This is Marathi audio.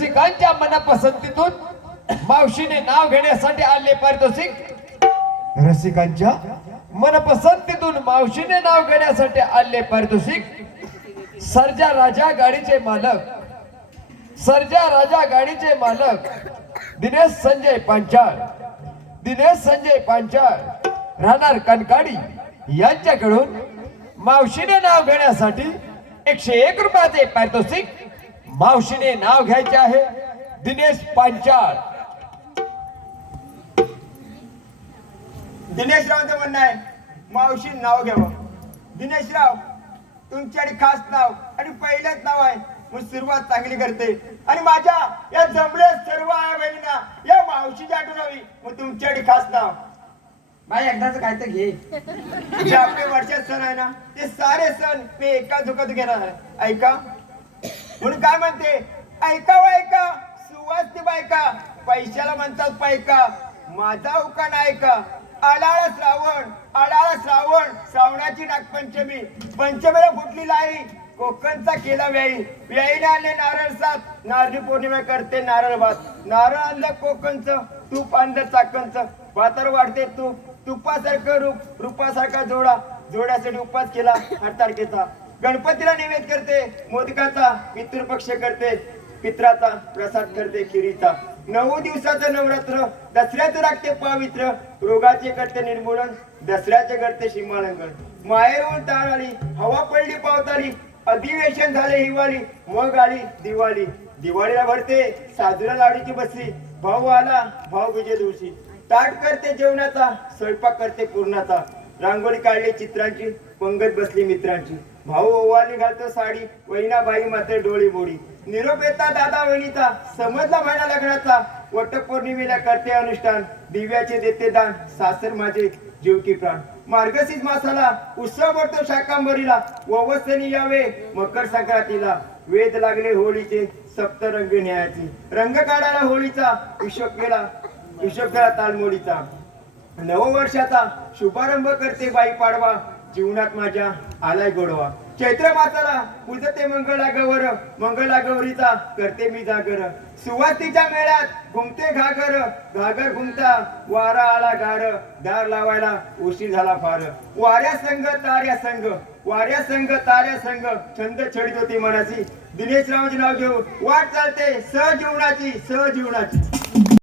रसिकांच्या मनपसंतीतून मावशीने नाव घेण्यासाठी आले पारितोषिक। रसिकांच्या मनपसंतीतून मावशीने नाव घेण्यासाठी आले पारितोषिक। सर्जा राजा गाडीचे मालक, सर्जा राजा गाडीचे मालक दिनेश संजय पांचाळ, दिनेश संजय पांचाळ राहणार कनकाडी यांच्याकडून मावशीने नाव घेण्यासाठी 101 रुपयाचे पारितोषिक। मावशीने नाव घ्यायचे आहे दिनेश पांचाळ। दिनेशरावचं म्हणणं आहे मावशी नाव घ्यावं। दिनेशराव तुमच्याकडे खास नाव आणि पहिलेच नाव आहे, मग सुरुवात चांगली करते आणि माझ्या या जमले सर्व आया बहिणींना या मावशीची आठवण हवी, मग तुमच्याकडे खास नाव बाई एकदाच काय तर घे। जे आपले वर्षात सण आहे ना ते सारे सण मी एका झोकात घेणार आहे, ऐका। म्हणून काय म्हणते, ऐका व ऐका सुवासनी बायका, पैशाला म्हणतात पायका, माझा उकाण ऐका। आलाळ श्रावण, आलाळ श्रावण, श्रावणाची नागपंचमी, पंचमीला फुटली लाई, कोकणचा केला व्याई, व्याईने आणले नारळ सात, नारळी पौर्णिमा करते नारळ भात, नारळ आणलं कोकणचं, तूप आणलं चाकणचं, भातावर वाढते तूप, तुपासारखं रूप, रूपासारखा जोडा, जोड्यासाठी उपास केला हरताळकेचा, गणपतीला नैवेद्य करते मोदकाचा, पितृपक्ष करते पित्राचा, प्रसाद करते खिरीचा, 9 दिवसाचं नवरात्र, दसऱ्याचं राखते पवित्र, रोगाचे करते निर्मूलन, दसऱ्याचे करते सीमालंघन, माहेरून ताण आली, हवा पडली पावताली, अधिवेशन झाले हिवाळी, मग आली दिवाळी, दिवाळीला भरते साजूला लाडूची बसली, भाऊ आला भाऊबीजे दिवशी, ताट करते जेवणाचा, स्वयंपाक करते पूर्णाचा, रांगोळी काढली चित्रांची, पंगत बसली मित्रांची, भाऊ ओवाळणी घालतो साडी, वहिनाबाई मात्र डोळी मोडी, निरोप येता दादा वहिनीचा, समजला महिना लग्नाचा, वटपौर्णिमेला करते अनुष्ठान, दिव्याचे देते दान, सासर माझे जीव की प्राण, मार्गशीर्ष मासाला उत्सव भरतो शाकांबरीला, ववसनी यावे मकर संक्रांतीला, वेद लागले होळीचे सप्तरंग न्यायाची, रंग काढायला होळीचा, हिशोब केला तालमोडीचा, नववर्षाचा शुभारंभ करते बाई पाडवा, जीवनात माझ्या आलाय गोडवा, चैत्र मासाला पूजते मंगला गौर, मंगला गौरीचा करते मी जागर, सुवासिनीच्या मेळ्यात घुमते घागर, घागर घुमता वारा आला गार, दार लावायला उशीर झाला फार, वाऱ्या संग ताऱ्या संग, वाऱ्या संग ताऱ्या संग, छंद छडित होती मनाची, दिनेशरावांचे नाव घेऊन वाट चालते सहजीवनाची, सहजीवनाची।